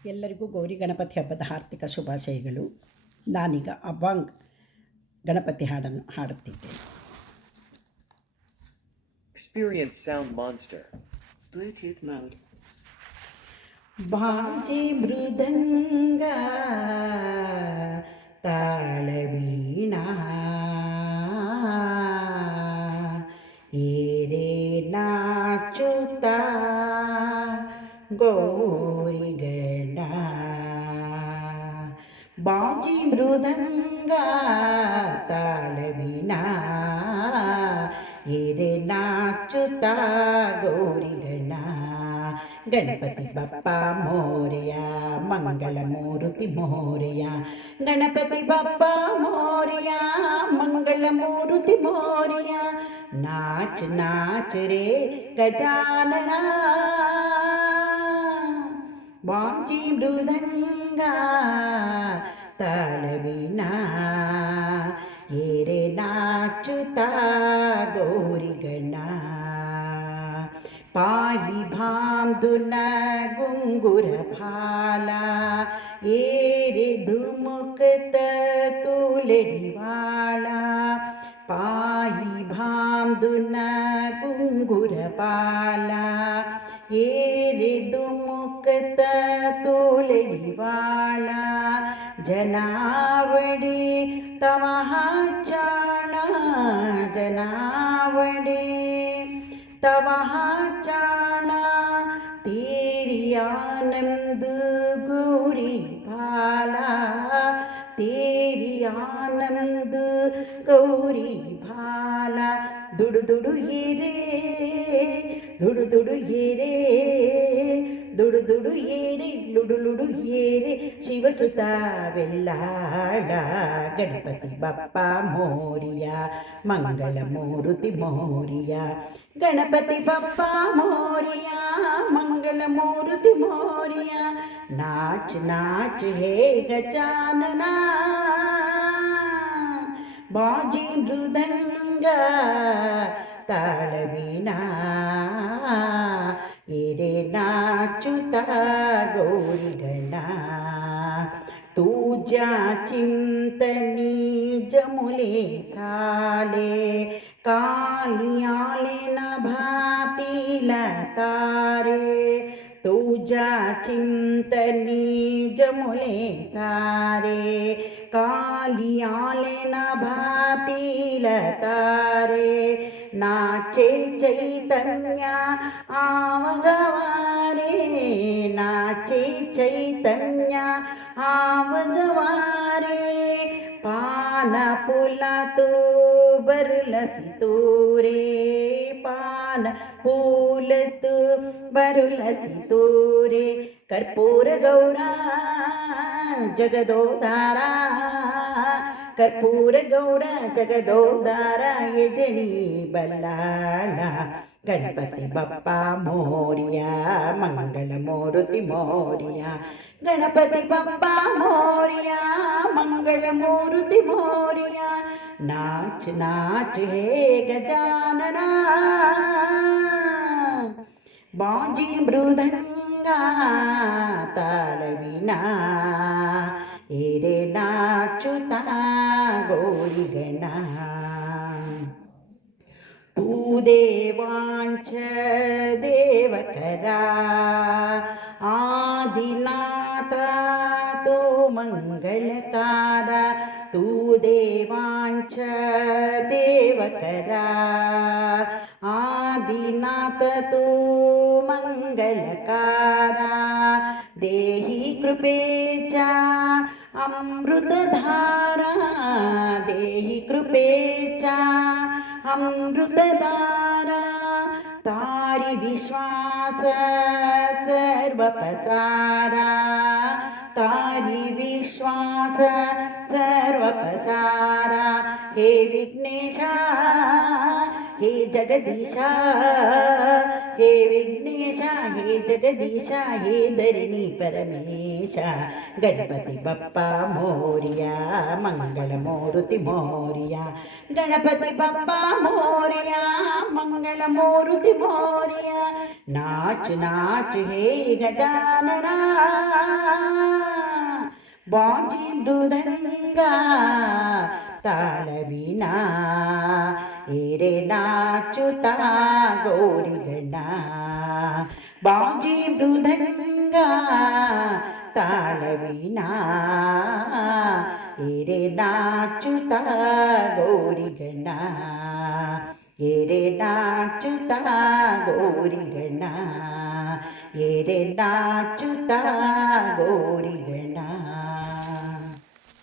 ಎಲ್ಲರಿಗೂ ಗೌರಿ ಗಣಪತಿ ಹಬ್ಬದ ಆರ್ಥಿಕ ಶುಭಾಶಯಗಳು. ನಾನೀಗ ಅಭಾಂಗ್ ಗಣಪತಿ ಹಾಡನ್ನು ಹಾಡುತ್ತಿದ್ದೇನೆ. Experience Sound Monster. Bluetooth mode. ಬಾಜಿ ಮೃದಂಗ ತಾಳವೀಣಾ ಏರೇ ನಾಚುತ್ತಾ ಗೌರಿಗಣ ಬಾಜಿ ಮೃದಂಗ ತಾಳವೀಣಾ ಏರೇ ನಾಚುತ್ತಾ ಗೌರಿಗಣ ಗಣಪತಿ ಬಪ್ಪ ಮೋರೆಯ ಮಂಗಳ ಮೂರುತಿ ಮೋರೆಯ ಗಣಪತಿ ಬಪ್ಪ ಮೋರೆಯ ಮಂಗಳ ಮೂರುತಿ ಮೋರೆಯ ನಾಚ್ ನಾಚ್ ರೇ ಗಜಾನನ ಬಾಜಿ ಮೃದಂಗ ತಾಳವೀಣಾ ಏರೆ ನಾಚುತ್ತಾ ಗೌರಿಗಣ पायि भांदुन गुंगुर भाला एरे धुमुकत तुलड़ीवाला पायि भांदुन गुंगुर भाला एरे धुमुकत तुलड़ीवाला जनावड़े तवहा चाणा जनावड़े तवहा चाणा तेरी आनंद गौरी भाला तेरी आनंद गौरी भाला दुडु दुडु येरे दुडु दुडु येरे दुडु दुडु येरे लुडु लुडु येरे शिवसुता वेल्लाड गणपति बप्प मोरिया मंगल मूरुति मोरिया गणपति बप्प मोरिया मंगल मूरुति मोरिया नाच नाच हे गजानना बाजी मृदंग ताळवीणा एरे नाचुता गौरिगण तुझ्या चिंतनी जमुले साले काली आले न भातीला तारे तुझ्या चिंतनी जमुले सारे काली आले न भातीला तारे नाचे चैतन्य आवगवारे नाचे चैतन्य आवगवारे पान फुला तू बरलसी तोरे पान फूल तू बरलसी तोरे कर्पूर गौरा जगदोधारा कर्पूर गौर जगदोधार यजनी बल्लाಳ गणपति बप्प मोरिया मंगल मूरुति मोरिया गणपति बप्प मोरिया मंगल मूरुति मोरिया नाच नाच हे गजानना बाजी मृदंग ताळवीणा एरे नाचुता गौरिगण तू देवांच देवकरा आदिनाथ तू मंगलकार तू देवांच देवकरा आदिनाथ तू मंगलकारा देहि कृपेचा अमृतधारा देहि कृपेचा अमृतधारा तारी विश्वास सर्व पसारा तारी विश्वास सर्व पसारा हे विघ्नेशा हे जगदीशा हे विघ्नेशा हे जगदीशा हे धरणी परमेशा गणपति बप्प मोरिया मंगल मूरुति मोरिया गणपति बप्प मोरिया मंगल मूरुति मोरिया नाच नाच हे गजानना ಬಾಜಿ ಮೃದಂಗ ತಾಳವಿನ ಏರೆ ನಾಚುತ್ತ ಗೌರಿಗಣ ಬಾಜಿ ಮೃದಂಗ ತಾಳವಿನ ಏರೆ ನಾಚುತ್ತ ಗೌರಿಗಣ ಏರೆ ನಾಚುತ್ತ ಗೌರಿಗಣ ಏರೆ ನಾಚುತ್ತ ಗೌರಿಗಣ